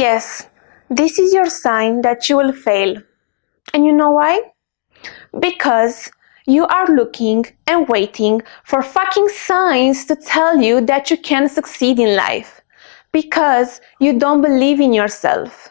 Yes, this is your sign that you will fail. And you know why? Because you are looking and waiting for fucking signs to tell you that you can succeed in life. Because you don't believe in yourself.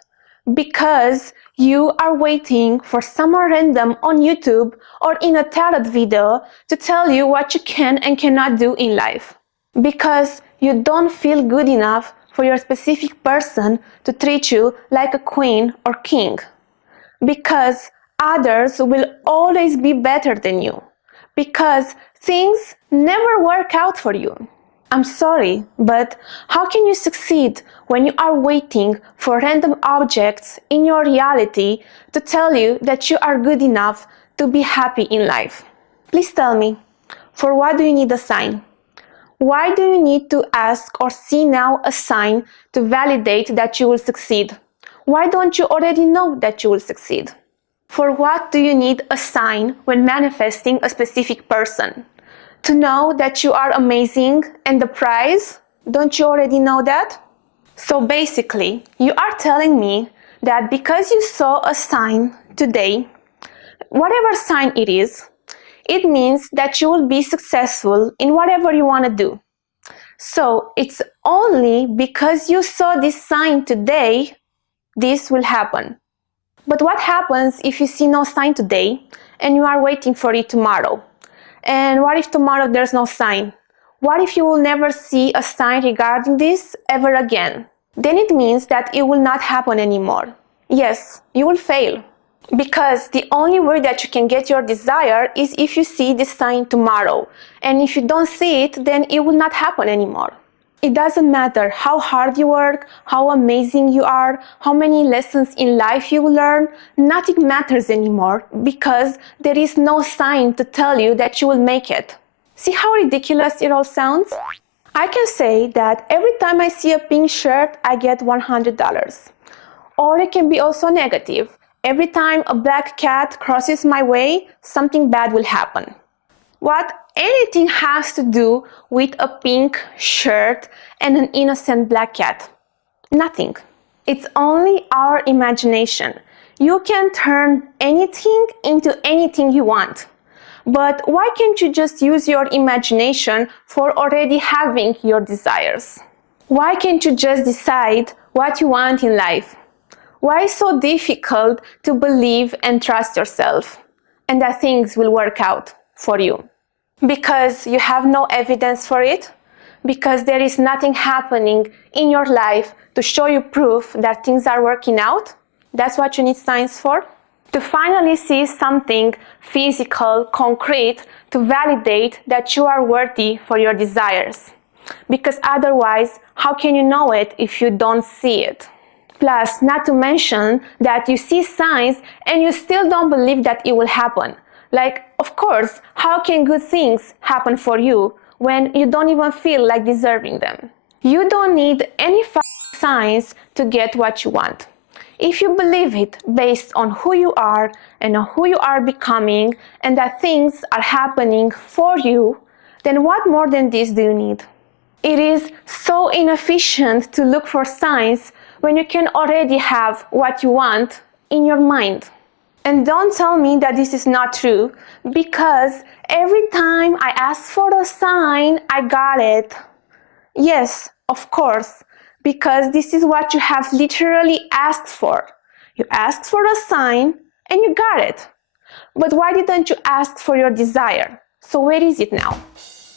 Because you are waiting for someone random on YouTube or in a tarot video to tell you what you can and cannot do in life. Because you don't feel good enough for your specific person to treat you like a queen or king. Because others will always be better than you. Because things never work out for you. I'm sorry, but how can you succeed when you are waiting for random objects in your reality to tell you that you are good enough to be happy in life? Please tell me, for what do you need a sign? Why do you need to ask or see now a sign to validate that you will succeed? Why don't you already know that you will succeed? For what do you need a sign when manifesting a specific person? To know that you are amazing and the prize? Don't you already know that? So basically, you are telling me that because you saw a sign today, whatever sign it is, it means that you will be successful in whatever you want to do. So it's only because you saw this sign today, this will happen. But what happens if you see no sign today and you are waiting for it tomorrow? And what if tomorrow there's no sign? What if you will never see a sign regarding this ever again? Then it means that it will not happen anymore. Yes, you will fail. Because the only way that you can get your desire is if you see this sign tomorrow. And if you don't see it, then it will not happen anymore. It doesn't matter how hard you work, how amazing you are, how many lessons in life you will learn, nothing matters anymore because there is no sign to tell you that you will make it. See how ridiculous it all sounds? I can say that every time I see a pink shirt, I get $100. Or it can be also negative. Every time a black cat crosses my way, something bad will happen. What anything has to do with a pink shirt and an innocent black cat? Nothing. It's only our imagination. You can turn anything into anything you want. But why can't you just use your imagination for already having your desires? Why can't you just decide what you want in life? Why is it so difficult to believe and trust yourself and that things will work out for you? Because you have no evidence for it? Because there is nothing happening in your life to show you proof that things are working out? That's what you need signs for? To finally see something physical, concrete, to validate that you are worthy for your desires. Because otherwise, how can you know it if you don't see it? Plus, not to mention that you see signs and you still don't believe that it will happen. Like, of course, how can good things happen for you when you don't even feel like deserving them? You don't need any signs to get what you want. If you believe it based on who you are and on who you are becoming and that things are happening for you, then what more than this do you need? It is so inefficient to look for signs when you can already have what you want in your mind. And don't tell me that this is not true, because every time I asked for a sign, I got it. Yes, of course, because this is what you have literally asked for. You asked for a sign and you got it. But why didn't you ask for your desire? So where is it now?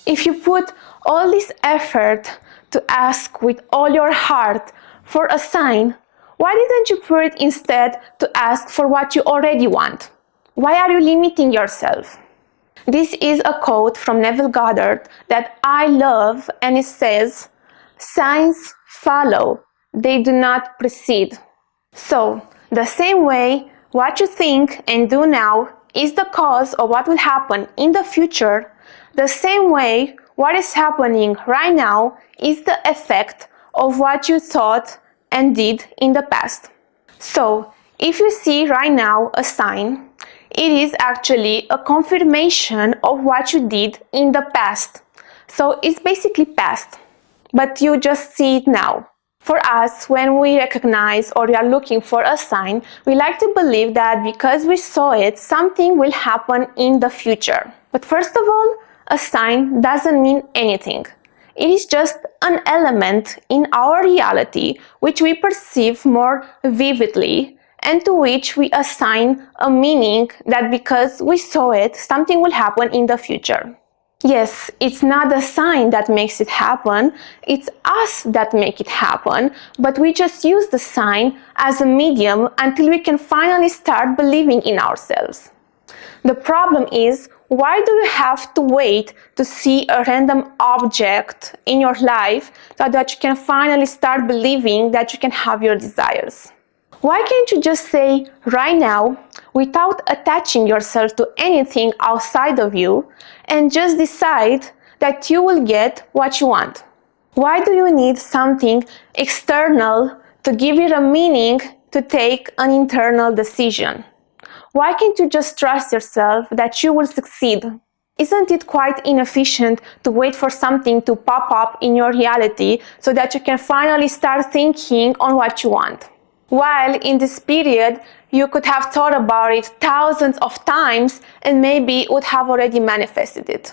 If you put all this effort to ask with all your heart for a sign, why didn't you put it instead to ask for what you already want? Why are you limiting yourself? This is a quote from Neville Goddard that I love, and it says, "Signs follow, they do not precede." So, the same way what you think and do now is the cause of what will happen in the future, the same way what is happening right now is the effect of what you thought and did in the past. So, if you see right now a sign, it is actually a confirmation of what you did in the past. So it's basically past, but you just see it now. For us, when we recognize or we are looking for a sign, we like to believe that because we saw it, something will happen in the future. But first of all, a sign doesn't mean anything. It is just an element in our reality which we perceive more vividly and to which we assign a meaning that because we saw it, something will happen in the future. Yes, it's not the sign that makes it happen, it's us that make it happen, but we just use the sign as a medium until we can finally start believing in ourselves. The problem is, why do you have to wait to see a random object in your life so that you can finally start believing that you can have your desires? Why can't you just say right now, without attaching yourself to anything outside of you, and just decide that you will get what you want? Why do you need something external to give it a meaning to take an internal decision? Why can't you just trust yourself that you will succeed? Isn't it quite inefficient to wait for something to pop up in your reality so that you can finally start thinking on what you want? While in this period, you could have thought about it thousands of times and maybe would have already manifested it.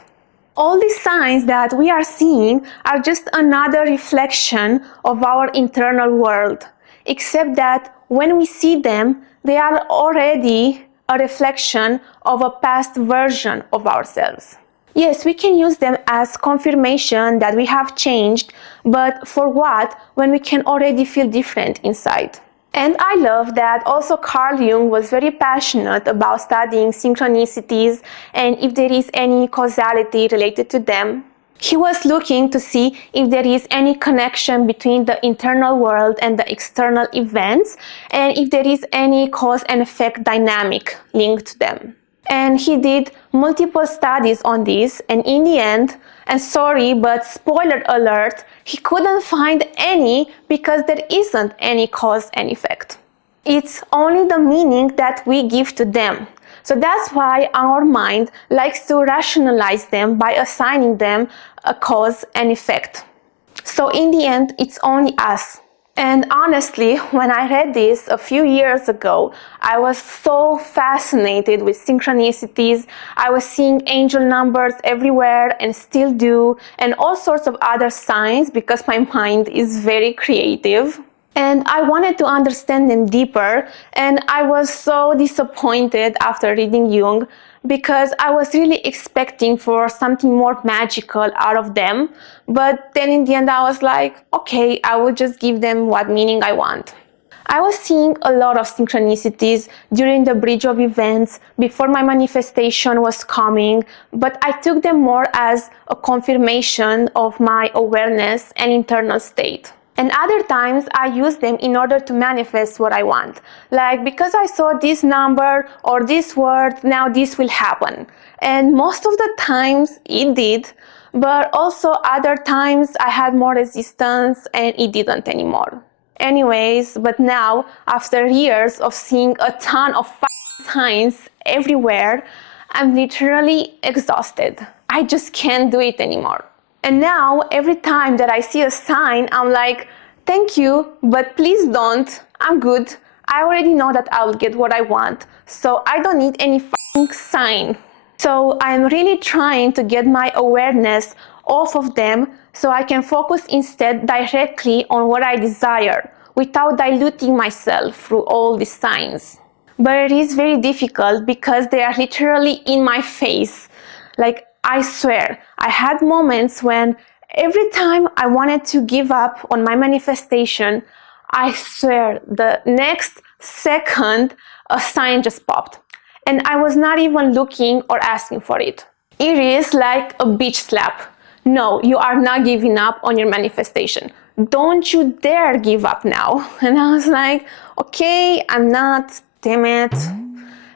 All these signs that we are seeing are just another reflection of our internal world, except that when we see them, they are already a reflection of a past version of ourselves. Yes, we can use them as confirmation that we have changed, but for what when we can already feel different inside? And I love that also Carl Jung was very passionate about studying synchronicities and if there is any causality related to them. He was looking to see if there is any connection between the internal world and the external events and if there is any cause and effect dynamic linked to them. And he did multiple studies on this, and in the end, and sorry, but spoiler alert, he couldn't find any because there isn't any cause and effect. It's only the meaning that we give to them. So that's why our mind likes to rationalize them by assigning them a cause and effect. So in the end, it's only us. And honestly, when I read this a few years ago, I was so fascinated with synchronicities. I was seeing angel numbers everywhere and still do, and all sorts of other signs because my mind is very creative. And I wanted to understand them deeper, and I was so disappointed after reading Jung because I was really expecting for something more magical out of them, but then in the end I was like, okay, I will just give them what meaning I want. I was seeing a lot of synchronicities during the bridge of events before my manifestation was coming, but I took them more as a confirmation of my awareness and internal state. And other times I use them in order to manifest what I want. Like, because I saw this number or this word, now this will happen. And most of the times it did, but also other times I had more resistance and it didn't anymore. Anyways, but now, after years of seeing a ton of signs everywhere, I'm literally exhausted. I just can't do it anymore. And now, every time that I see a sign, I'm like, thank you, but please don't. I'm good. I already know that I will get what I want, so I don't need any sign. So I'm really trying to get my awareness off of them so I can focus instead directly on what I desire without diluting myself through all these signs. But it is very difficult because they are literally in my face. Like, I swear, I had moments when every time I wanted to give up on my manifestation, I swear the next second a sign just popped. And I was not even looking or asking for it. It is like a bitch slap. No, you are not giving up on your manifestation. Don't you dare give up now. And I was like, okay, I'm not, damn it.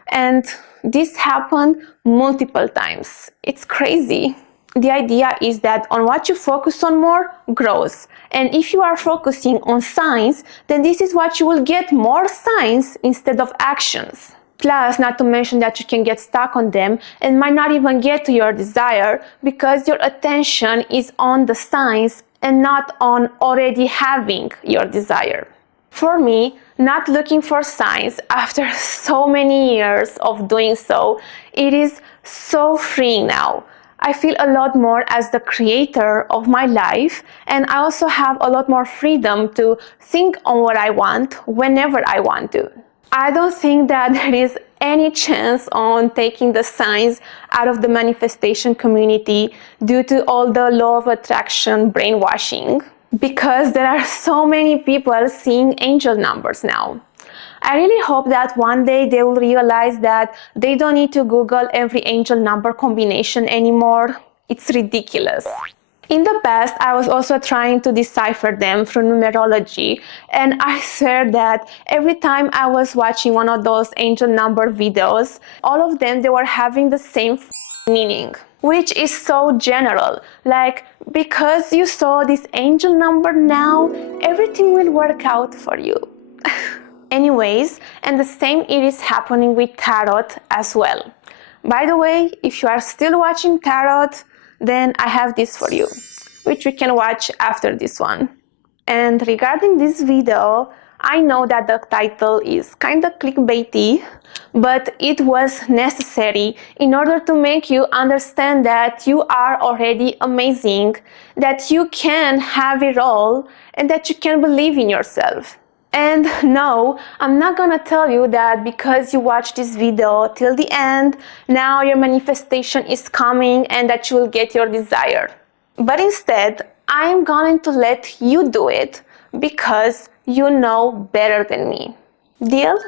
And this happened multiple times. It's crazy. The idea is that on what you focus on more grows. And if you are focusing on signs, then this is what you will get, more signs instead of actions. Plus, not to mention that you can get stuck on them and might not even get to your desire because your attention is on the signs and not on already having your desire. For me, not looking for signs after so many years of doing so, it is so freeing now. I feel a lot more as the creator of my life, and I also have a lot more freedom to think on what I want whenever I want to. I don't think that there is any chance on taking the signs out of the manifestation community due to all the law of attraction brainwashing, because there are so many people seeing angel numbers now. I really hope that one day they will realize that they don't need to Google every angel number combination anymore. It's ridiculous. In the past, I was also trying to decipher them through numerology, and I swear that every time I was watching one of those angel number videos, all of them, they were having the same meaning, which is so general. Like, because you saw this angel number now, everything will work out for you. Anyways, and the same it is happening with tarot as well. By the way, if you are still watching tarot, then I have this for you, which we can watch after this one. And regarding this video, I know that the title is kind of clickbaity, but it was necessary in order to make you understand that you are already amazing, that you can have it all, and that you can believe in yourself. And no, I'm not gonna tell you that because you watched this video till the end, now your manifestation is coming and that you will get your desire. But instead, I'm going to let you do it because you know better than me. Deal?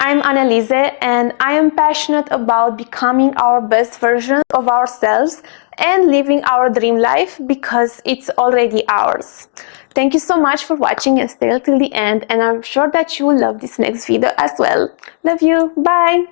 I'm Anneliese, and I am passionate about becoming our best version of ourselves and living our dream life because it's already ours. Thank you so much for watching and stay till the end, and I'm sure that you will love this next video as well. Love you. Bye.